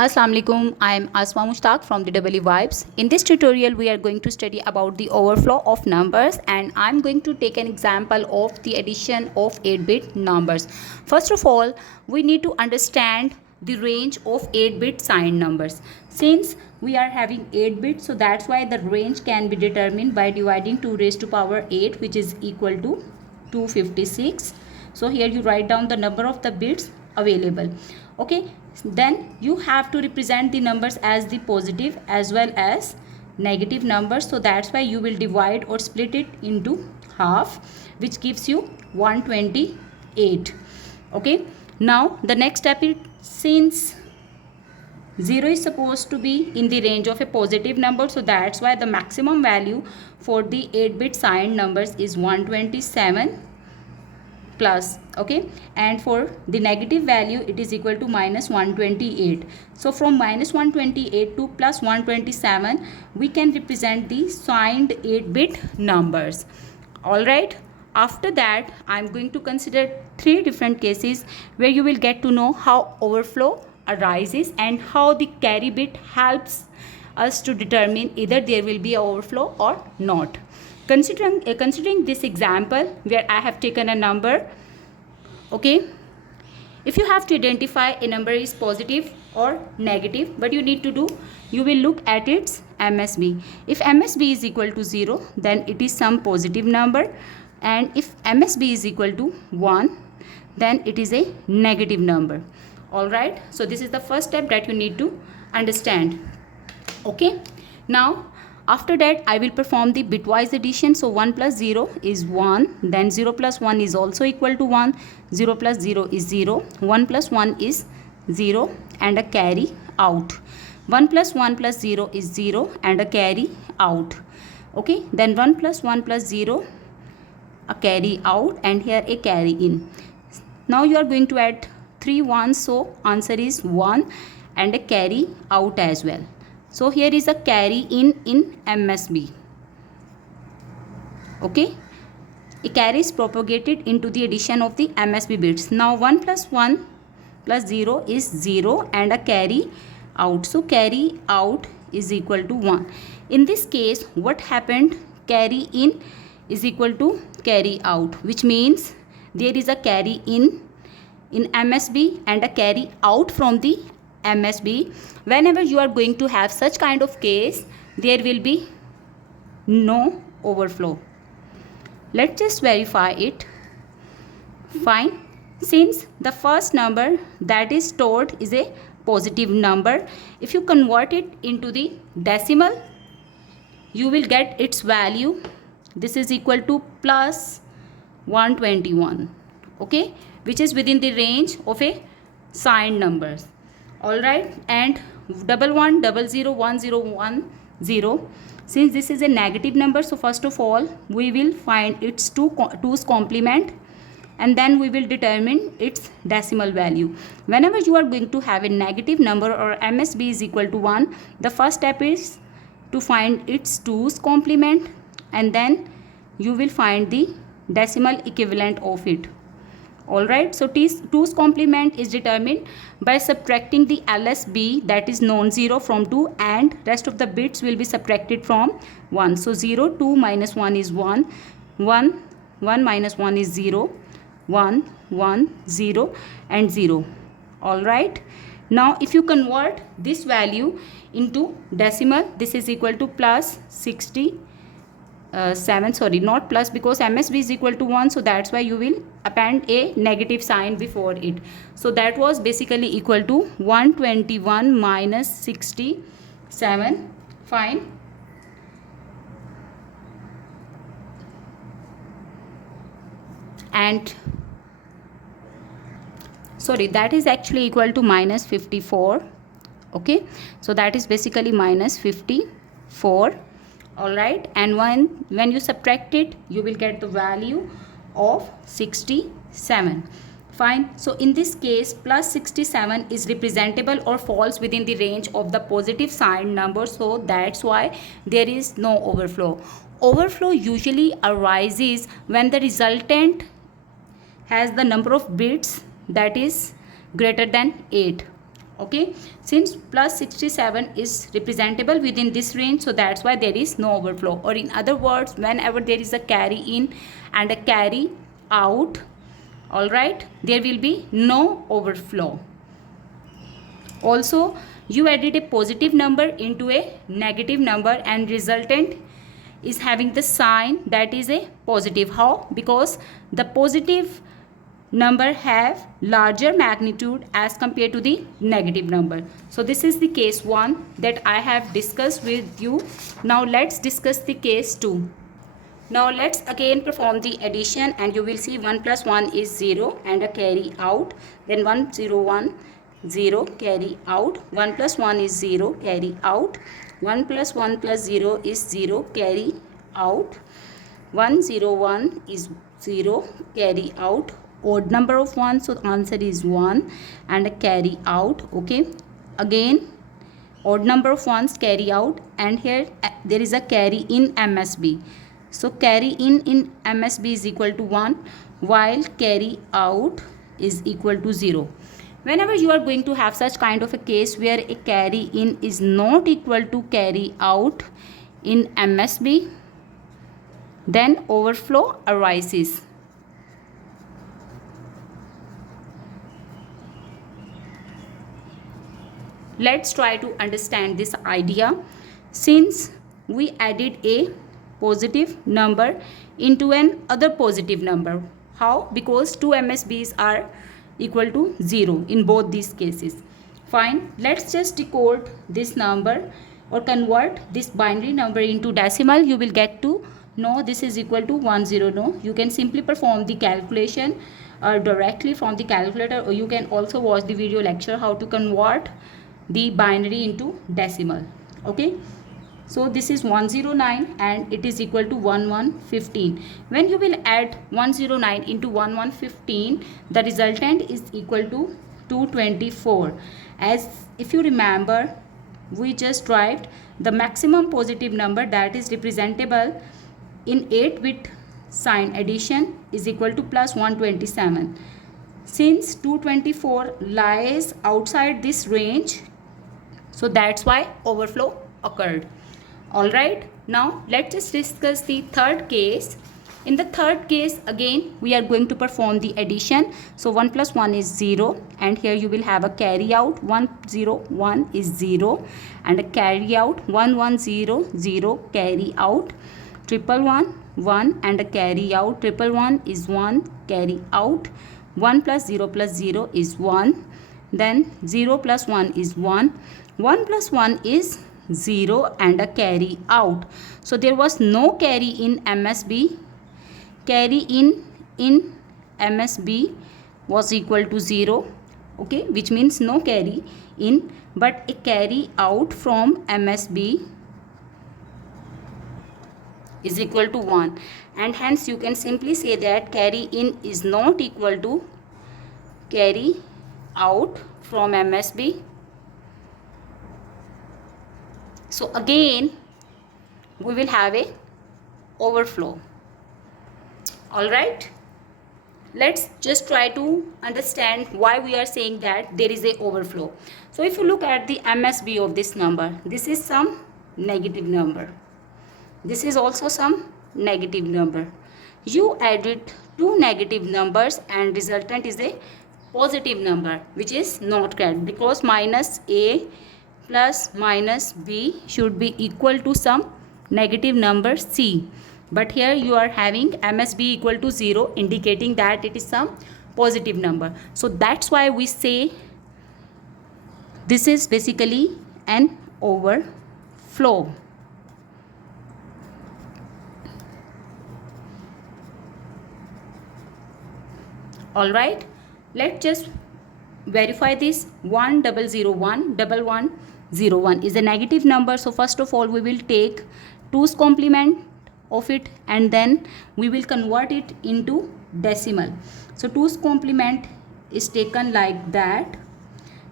Assalamu alaikum. I am Asma Mushtaq from the EEVIBES. In this tutorial, we are going to study about the overflow of numbers, and I'm going to take an example of the addition of 8-bit numbers. First of all, we need to understand the range of 8-bit signed numbers. Since we are having 8 bits, so that's why the range can be determined by dividing 2 raised to power 8, which is equal to 256. So here you write down the number of the bits available. Okay, then you have to represent the numbers as the positive as well as negative numbers. So that's why you will divide or split it into half, which gives you 128. Okay, now the next step is, since 0 is supposed to be in the range of a positive number, so that's why the maximum value for the 8-bit signed numbers is 127 plus. Okay, and for the negative value it is equal to minus 128. So from minus 128 to plus 127 we can represent the signed 8-bit numbers. All right, after that I'm going to consider 3 different cases where you will get to know how overflow arises and how the carry bit helps us to determine either there will be an overflow or not. Considering this example where I have taken a number, okay, if you have to identify a number is positive or negative, what you need to do, you will look at its MSB. If MSB is equal to 0, then it is some positive number, and if MSB is equal to 1, then it is a negative number. All right, so this is the first step that you need to understand. Okay, now after that I will perform the bitwise addition. So 1 plus 0 is 1, then 0 plus 1 is also equal to 1, 0 plus 0 is 0, 1 plus 1 is 0 and a carry out. 1 plus 1 plus 0 is 0 and a carry out. Okay, then 1 plus 1 plus 0, a carry out, and here a carry in. Now you are going to add 3 ones, so answer is 1 and a carry out as well. So here is a carry in MSB. Okay, a carry is propagated into the addition of the MSB bits. Now 1 plus 1 plus 0 is 0 and a carry out. So carry out is equal to 1. In this case, what happened? Carry in is equal to carry out, which means there is a carry in MSB and a carry out from the MSB. Whenever you are going to have such kind of case, there will be no overflow. Let's just verify it. Fine. Since the first number that is stored is a positive number, if you convert it into the decimal, you will get its value. This is equal to plus 121. Okay, which is within the range of a signed numbers. All right, and 11 00 1010, since this is a negative number, so first of all we will find its 2's complement and then we will determine its decimal value. Whenever you are going to have a negative number or MSB is equal to 1, the first step is to find its 2's complement and then you will find the decimal equivalent of it. All right, so 2's complement is determined by subtracting the LSB, that is non-zero, from 2, and rest of the bits will be subtracted from 1. So 0, 2 minus 1 is 1, 1, 1 minus 1 is 0, 1, 1, 0 and 0. All right, now if you convert this value into decimal, this is equal to plus 67, sorry, not plus, because MSB is equal to 1, so that's why you will append a negative sign before it. So that was basically equal to 121 minus 67. Fine. And sorry, that is actually equal to minus 54. Okay, so that is basically minus 54. All right, and when you subtract it, you will get the value of 67. Fine. So in this case, plus 67 is representable or falls within the range of the positive signed number, so that's why there is no overflow. Overflow usually arises when the resultant has the number of bits that is greater than 8. Okay, since plus 67 is representable within this range, so that's why there is no overflow. Or in other words, whenever there is a carry in and a carry out, all right, there will be no overflow. Also, you added a positive number into a negative number and resultant is having the sign that is a positive. How? Because the positive number have larger magnitude as compared to the negative number. So this is the case 1 that I have discussed with you. Now let's discuss the case 2. Now let's again perform the addition, and you will see 1 plus 1 is 0 and a carry out. Then 1 0 1 0 carry out. 1 plus 1 is 0 carry out. 1 plus 1 plus 0 is 0 carry out. 1 0 1 is 0 carry out. Odd number of 1, so the answer is 1 and a carry out. Okay, again odd number of 1s carry out, and here there is a carry in MSB. So carry in MSB is equal to 1 while carry out is equal to 0. Whenever you are going to have such kind of a case where a carry in is not equal to carry out in MSB, then overflow arises. Let's try to understand this idea. Since we added a positive number into an other positive number. How? Because two MSBs are equal to 0 in both these cases. Fine. Let's just decode this number or convert this binary number into decimal. You will get to know this is equal to 10. No, you can simply perform the calculation directly from the calculator, or you can also watch the video lecture how to convert the binary into decimal. Okay, so this is 109 and it is equal to 1115. When you will add 109 into 1115, the resultant is equal to 224. As if you remember, we just derived the maximum positive number that is representable in 8-bit sign addition is equal to plus 127. Since 224 lies outside this range, so that's why overflow occurred. Alright, now let's just discuss the third case. In the third case, again we are going to perform the addition. So 1 plus 1 is 0, and here you will have a carry out. 101 is 0 and a carry out. 1100 carry out. 111 1 and a carry out. 111 is 1 carry out. 1 plus 0 is 1. Then 0 plus 1 is 1. 1 plus 1 is 0 and a carry out. So there was no carry in MSB. Carry in MSB was equal to 0. Okay, which means no carry in, but a carry out from MSB is equal to 1, and hence you can simply say that carry in is not equal to carry out from MSB. So again we will have a overflow. Alright, let's just try to understand why we are saying that there is a overflow. So if you look at the MSB of this number, this is some negative number. This is also some negative number. You added two negative numbers and resultant is a positive number, which is not correct, because minus A plus minus B should be equal to some negative number C. But here you are having MSB equal to 0, indicating that it is some positive number. So that's why we say this is basically an overflow. Alright, let's just verify this. 10011101 is a negative number. So first of all we will take 2's complement of it and then we will convert it into decimal. So 2's complement is taken like that.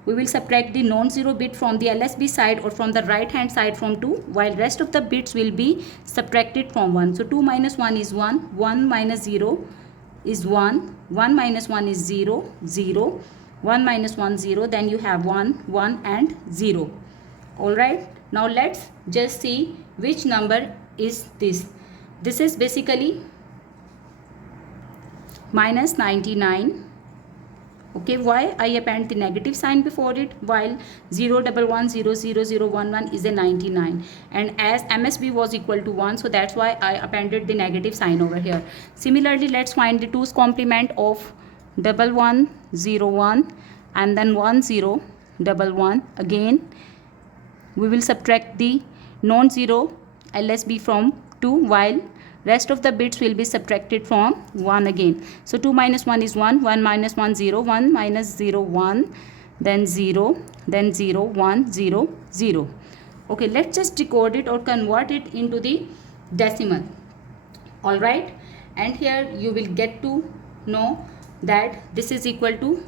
We will subtract the non-zero bit from the LSB side or from the right hand side from 2, while rest of the bits will be subtracted from 1. So 2 minus 1 is 1, 1 minus 0 is 1, 1 minus 1 is 0, 0, 1 minus 1 0, then you have 1 1 and 0. All right, now let's just see which number is this. This is basically minus 99. Okay, why I append the negative sign before it, while 0 1 1 0 0 0 1 1 is a 99, and as MSB was equal to 1, so that's why I appended the negative sign over here. Similarly, let's find the 2's complement of 1 1 0 1 and then 1 0 1 1. Again we will subtract the non-zero LSB from 2, while rest of the bits will be subtracted from 1 again. So 2 minus 1 is 1, 1 minus 1 0, 1 minus 0 1, then 0, then 0 1 0 0. Okay, let's just decode it or convert it into the decimal. All right, and here you will get to know that this is equal to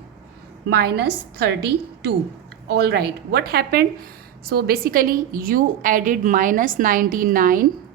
minus 32. All right, what happened? So basically you added minus 99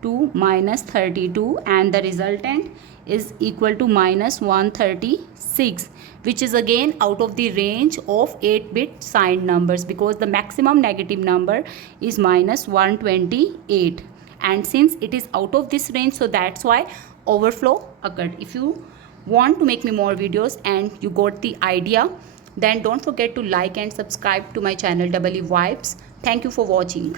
to minus 32 and the resultant is equal to minus 136, which is again out of the range of 8-bit signed numbers, because the maximum negative number is minus 128, and since it is out of this range, so that's why overflow occurred. If you want to make me more videos and you got the idea, then don't forget to like and subscribe to my channel EEVIBES. Thank you for watching.